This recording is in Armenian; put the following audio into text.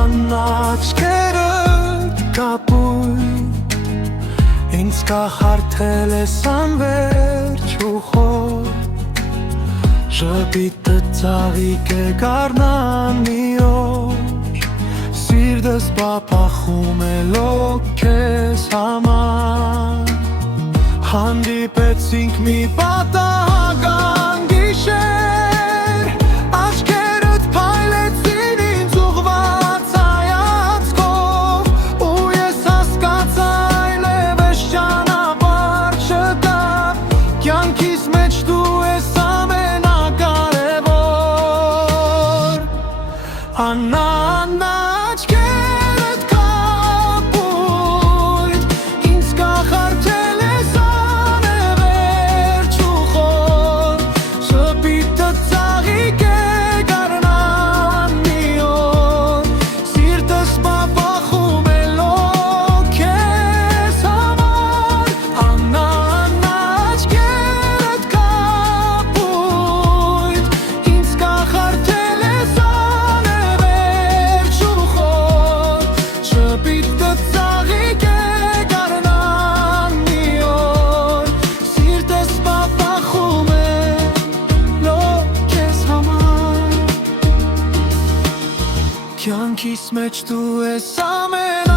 աչքերդ կապույտ ինձ կախարդել ես անվերջ ու խոր Ժպիտը ծաղիկ է գարնան մի օր Սիրտս պապախում է լոկ քեզ համար Հանդիպեցինք մի պատահական գիշեր Աչքերդ փայլեցին ինձ ուղղված հայացքով Ու ես հասկացա այլևս ճանապարհ չկա Կյանքիս մեջ դու ես ամենակարևոր Անան աչքերդ կապույտ ինձ կախարդել ես Կյանքիս մեջ դու ես ամեն